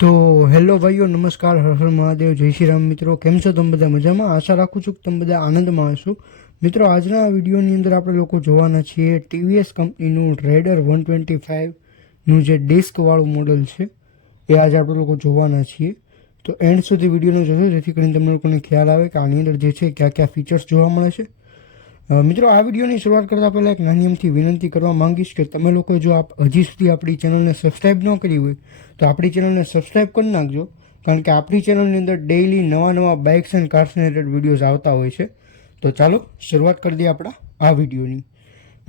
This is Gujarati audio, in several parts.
તો હેલો ભાઈઓ, નમસ્કાર, હર હર મહાદેવ, જય શ્રી રામ. મિત્રો કેમ છો તમે બધા? મજામાં? આશા રાખું છું કે તમે બધા આનંદમાં હશો. મિત્રો આજના વિડીયોની અંદર આપણે લોકો જોવાના છીએ ટીવીએસ કંપનીનું રેડર 125નું જે ડિસ્કવાળું મોડલ છે એ આજે આપણે લોકો જોવાના છીએ. તો એન્ડ સુધી વિડીયોને જોજો જેથી કરીને તમને લોકોને ખ્યાલ આવે કે આની અંદર જે છે કયા કયા ફીચર્સ જોવા મળે છે. મિત્રો આ વિડીયોની શરૂઆત કરતાં પહેલાં એક નાની અમથી વિનંતી કરવા માંગીશ કે તમે લોકો જો હજી સુધી આપણી ચેનલને સબસ્ક્રાઈબ ન કરી હોય તો આપણી ચેનલને સબસ્ક્રાઈબ કરી નાખજો, કારણ કે આપણી ચેનલની અંદર ડેઇલી નવા bikes and cars related videos આવતા હોય છે. તો ચાલો શરૂઆત કરી દઈએ આપણા આ વિડીયોની.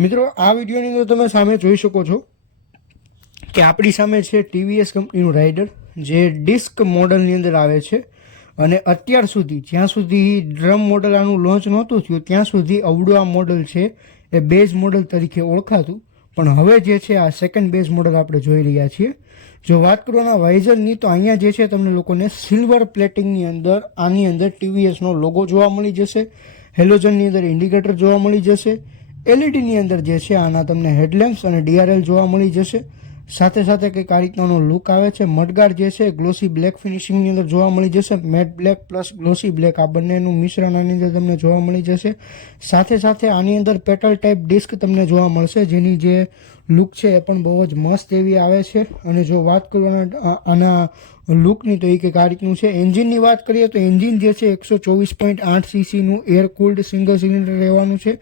મિત્રો આ વિડીયોની અંદર તમે સામે જોઈ શકો છો કે આપણી સામે છે ટીવીએસ કંપનીનું રાઇડર જે ડિસ્ક મોડલની અંદર આવે છે. અને અત્યાર સુધી જ્યાં સુધી ડ્રમ મોડલ આનું લોન્ચ નહોતું થયું ત્યાં સુધી અવડું આ મોડલ છે એ બેઝ મોડલ તરીકે ઓળખાતું, પણ હવે જે છે આ સેકન્ડ બેઝ મોડલ આપણે જોઈ રહ્યા છીએ. જો વાત કરવાના વાઇઝરની તો અહીંયા જે છે તમને લોકોને સિલ્વર પ્લેટિંગની અંદર આની અંદર ટીવીએસનો લોગો જોવા મળી જશે, હેલોજનની અંદર ઇન્ડિકેટર જોવા મળી જશે, એલઈડીની અંદર જે છે આના તમને હેડલેમ્પ્સ અને ડીઆરએલ જોવા મળી જશે. સાથે સાથે કંઈક આ રીતનો લુક આવે છે. મડગાર્ડ જે છે ગ્લોસી બ્લેક ફિનિશિંગની અંદર જોવા મળી જશે. Matte black plus glossy black આ બંનેનું મિશ્રણ આની અંદર તમને જોવા મળી જશે. સાથે સાથે આની અંદર પેટલ ટાઈપ ડિસ્ક તમને જોવા મળશે, જેની જે લુક છે એ પણ બહુ જ મસ્ત એવી આવે છે. અને જો વાત કરવાના આના લુકની તો એ કંઈક આ રીતનું છે. એન્જિનની વાત કરીએ તો એન્જિન જે છે 124.8 સીસીનું એર કુલ્ડ સિંગલ સિલિન્ડર રહેવાનું છે.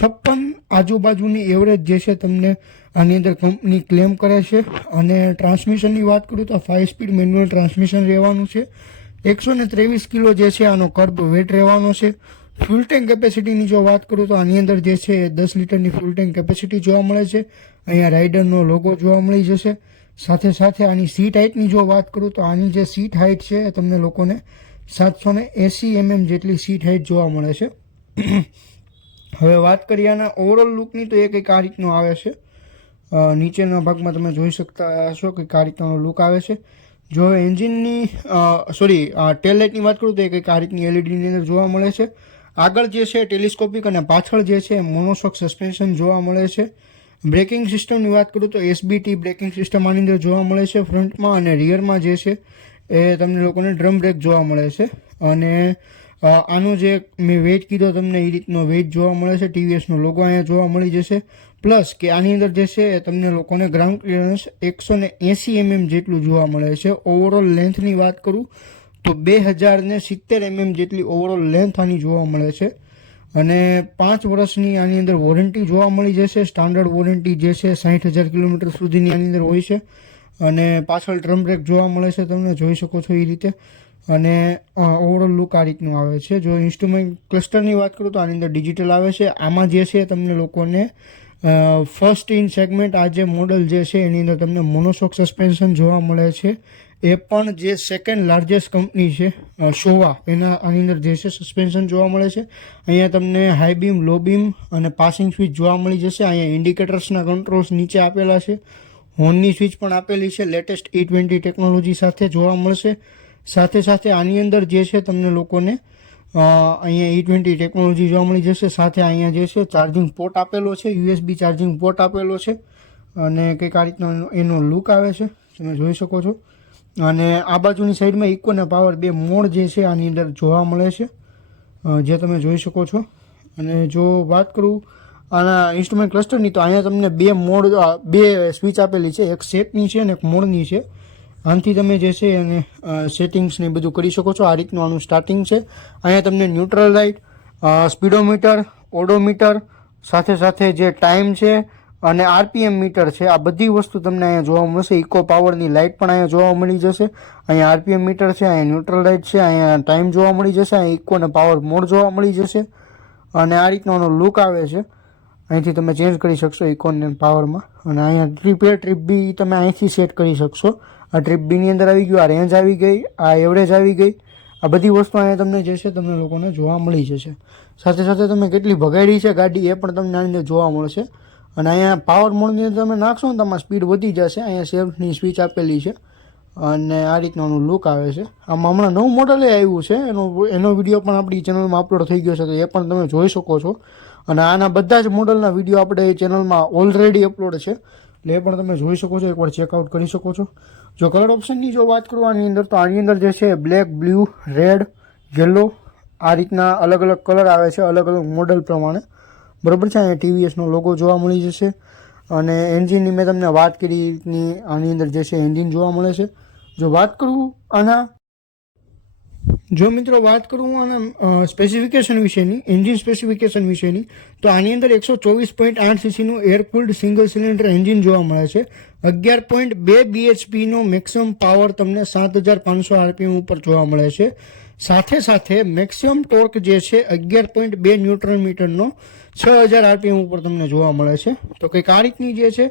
56 આજુબાજુની એવરેજ જે છે તમને આની અંદર કંપની ક્લેમ કરે છે. અને ટ્રાન્સમિશનની વાત કરું તો 5 સ્પીડ મેન્યુઅલ ટ્રાન્સમિશન રહેવાનું છે. 123 કિલો જે છે આનો કર્બ વેટ રહેવાનો છે. ફ્યુલ ટેન્ક કેપેસિટીની જો વાત કરું તો આની અંદર જે છે 10 લીટરની ફ્યુલ ટેન્ક કેપેસિટી જોવા મળે છે. અહીંયા રાઇડરનો લોગો જોવા મળી જશે. સાથે સાથે આની સીટ હાઇટની જો વાત કરું તો આની જે સીટ હાઇટ છે એ તમને લોકોને 780 mm જેટલી સીટ હાઇટ જોવા મળે છે. હવે વાત કરીએ આના ઓવરઓલ લુકની તો એ કંઈક આ રીતનો આવે છે. નીચેના ભાગમાં તમે જોઈ શકતા હશો કે આ રીતનો લુક આવે છે. જો એન્જિનની ટેલ લાઇટની વાત કરું તો એ કંઈક આ રીતની એલઈડીની અંદર જોવા મળે છે. આગળ જે છે ટેલિસ્કોપિક અને પાછળ જે છે મોનોશોક સસ્પેન્શન જોવા મળે છે. બ્રેકિંગ સિસ્ટમની વાત કરું તો એસબીટી બ્રેકિંગ સિસ્ટમ આની અંદર જોવા મળે છે ફ્રન્ટમાં, અને રિયરમાં જે છે એ તમને લોકોને ડ્રમ બ્રેક જોવા મળે છે. અને આનો જે મેં વેઇટ કીધો તમને એ રીતનો વેઇટ જોવા મળે છે. ટીવીએસનો લોગો અહીંયા જોવા મળી જશે. પ્લસ કે આની અંદર જે છે એ તમને લોકોને ગ્રાઉન્ડ ક્લિયરન્સ 180 mm જેટલું જોવા મળે છે. ઓવરઓલ લેન્થની વાત કરું તો 2070 mm જેટલી ઓવરઓલ લેન્થ આની જોવા મળે છે. અને 5 વર્ષની આની અંદર વોરંટી જોવા મળી જશે. સ્ટાન્ડર્ડ વોરંટી જે છે 60,000 કિલોમીટર સુધીની આની અંદર હોય છે. અને પાછળ ડ્રમ બ્રેક જોવા મળે છે, તમને જોઈ શકો છો એ રીતે. અને ઓવરઓલ લુક આ રીતનું આવે છે. જો ઇન્સ્ટ્રુમેન્ટ ક્લસ્ટરની વાત કરું તો આની અંદર ડિજિટલ આવે છે. આમાં જે છે તમને લોકોને ફર્સ્ટ ઇન સેગમેન્ટ આ જે મોડલ જે છે એની અંદર તમને મોનોશોક સસ્પેન્શન જોવા મળે છે. એ પણ જે સેકન્ડ લાર્જેસ્ટ કંપની છે શોવા એના આની અંદર જે છે સસ્પેન્શન જોવા મળે છે. અહીંયા તમને હાઈ બીમ, લો બીમ અને પાસિંગ સ્વિચ જોવા મળી જશે. અહીંયા ઇન્ડિકેટર્સના કંટ્રોલ્સ નીચે આપેલા છે. હોર્નની સ્વિચ પણ આપેલી છે. લેટેસ્ટ E20 ટેકનોલોજી સાથે જોવા મળશે. સાથે સાથે આની અંદર જે છે તમને લોકોને અહીંયા E20 ટેકનોલોજી જોવા મળી જશે. સાથે અહીંયા જે છે ચાર્જિંગ પોર્ટ આપેલો છે, USB ચાર્જિંગ પોર્ટ આપેલો છે. અને કંઈક આ રીતનો એનો લુક આવે છે, તમે જોઈ શકો છો. અને આ બાજુની સાઈડમાં ઇકો અને પાવર બે મોડ જે છે આની અંદર જોવા મળે છે, જે તમે જોઈ શકો છો. અને જો વાત કરું આના ઇન્સ્ટ્રુમેન્ટ ક્લસ્ટરની તો અહીંયા તમને બે સ્વિચ આપેલી છે, એક સેટની છે અને એક મોડની છે. આનાથી તમે જે છે એને સેટિંગ્સ ને બધું કરી શકો છો. આ રીતનું આનું સ્ટાર્ટિંગ છે. અહીંયા તમને ન્યુટ્રલ લાઇટ, સ્પીડોમીટર, ઓડોમીટર, સાથે સાથે જે ટાઈમ છે અને આરપીએમ મીટર છે, આ બધી વસ્તુ તમને અહીંયા જોવા મળશે. ઇકો પાવરની લાઇટ પણ અહીંયા જોવા મળી જશે. અહીંયા આરપીએમ મીટર છે, અહીંયા ન્યુટ્રલ લાઇટ છે, અહીંયા ટાઈમ જોવા મળી જશે, અહીંયા ઇકો અને પાવર મોડ જોવા મળી જશે. અને આ રીતનો લુક આવે છે. અહીંથી તમે ચેન્જ કરી શકશો ઇકોન પાવરમાં. અને અહીંયા ટ્રીપ બી તમે અહીંથી સેટ કરી શકશો. આ ટ્રીપ બીની અંદર આવી ગયું, આ રેન્જ આવી ગઈ, આ એવરેજ આવી ગઈ. આ બધી વસ્તુ અહીંયા તમને જે છે તમને લોકોને જોવા મળી જશે. સાથે સાથે તમે કેટલી ભગાડી છે ગાડી એ પણ તમને આની અંદર જોવા મળશે. અને અહીંયા પાવર મોડની અંદર તમે નાખશો ને તમારી સ્પીડ વધી જશે. અહીંયા સેલ્ફની સ્વિચ આપેલી છે. અને આ રીતનું લુક આવે છે. આમાં હમણાં નવું મોડલ આવ્યું છે, એનો વિડીયો પણ આપણી ચેનલમાં અપલોડ થઈ ગયો છે, તો એ પણ તમે જોઈ શકો છો. અને આના બધા જ મોડલના વિડીયો આપણે ચેનલમાં ઓલરેડી અપલોડ છે, એટલે એ પણ તમે જોઈ શકો છો, એકવાર ચેકઆઉટ કરી શકો છો. જો કલર ઓપ્શનની જો વાત કરું આની અંદર, તો આની અંદર જે છે બ્લેક, બ્લુ, રેડ, યલો આ રીતના અલગ અલગ કલર આવે છે, અલગ અલગ મોડલ પ્રમાણે, બરાબર છે. અહીંયા TVSનો લોગો જોવા મળી જશે. અને એન્જિનની મેં તમને વાત કરી રીતની આની અંદર જે છે એન્જિન જોવા મળે છે. જો વાત કરું આના વાત કરું આના સ્પેસિફિકેશન વિશેની, એન્જિન સ્પેસિફિકેશન વિશેની, તો આની અંદર 124.8 સીસીનું air cooled single cylinder engine જોવા મળે છે. 11.2 BHPનો મેક્સિમમ પાવર તમને 7500 RPM ઉપર જોવા મળે છે. સાથે મેક્સિમમ ટોર્ક જે છે 11.2 ન્યુટન મીટરનો 6000 RPM ઉપર તમને જોવા મળે છે. તો કંઈક આ રીતની જે છે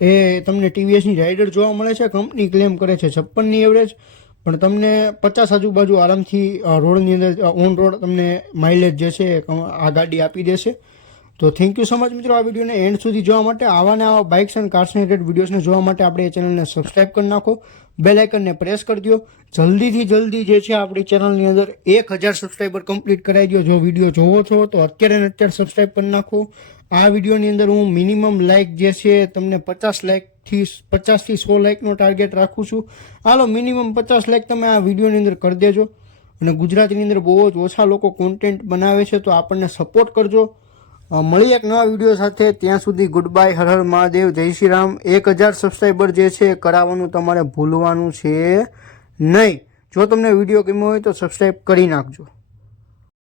એ તમને TVSની રાઇડર જોવા મળે છે. કંપની ક્લેમ કરે છે 56ની એવરેજ, પણ તમને 50 આજુબાજુ આરામથી રોડની અંદર ઓન રોડ તમને માઇલેજ જે છે આ ગાડી આપી દેશે. તો થેન્ક યુ સો મચ મિત્રો આ વિડીયોને એન્ડ સુધી જોવા માટે. આવા ને આવા બાઇક્સ એન્ડ કાર્સ રિલેટેડ વિડીયોઝને જોવા માટે આપણે એ ચેનલને સબસ્ક્રાઇબ કરી નાખો, બેલ આઇકનને પ્રેસ કરી દો. જલ્દીથી જલ્દી જે છે આપણી ચેનલની અંદર 1000 સબસ્ક્રાઈબર કમ્પ્લીટ કરાવી દો. જો વિડીયો જોવો છો તો અત્યારે સબસ્ક્રાઇબ કરી નાખો. આ વિડીયોની અંદર હું મિનિમમ લાઇક જે છે તમને 50 થી 100 લાઇકનો ટાર્ગેટ રાખું છું. હાલો મિનિમમ 50 લાઇક તમે આ વિડીયોની અંદર કરી દેજો. અને ગુજરાતીની અંદર બહુ જ ઓછા લોકો કોન્ટેન્ટ બનાવે છે, તો આપણને સપોર્ટ કરજો. મળી એક નવા વિડીયો સાથે, ત્યાં સુધી ગુડ બાય, હર હર મહાદેવ, જય શ્રી રામ. 1000 સબસ્ક્રાઈબર જે છે કરાવવાનું તમારે ભૂલવાનું છે નહીં. જો તમને વિડીયો ગમ્યો હોય તો સબસ્ક્રાઈબ કરી નાખજો.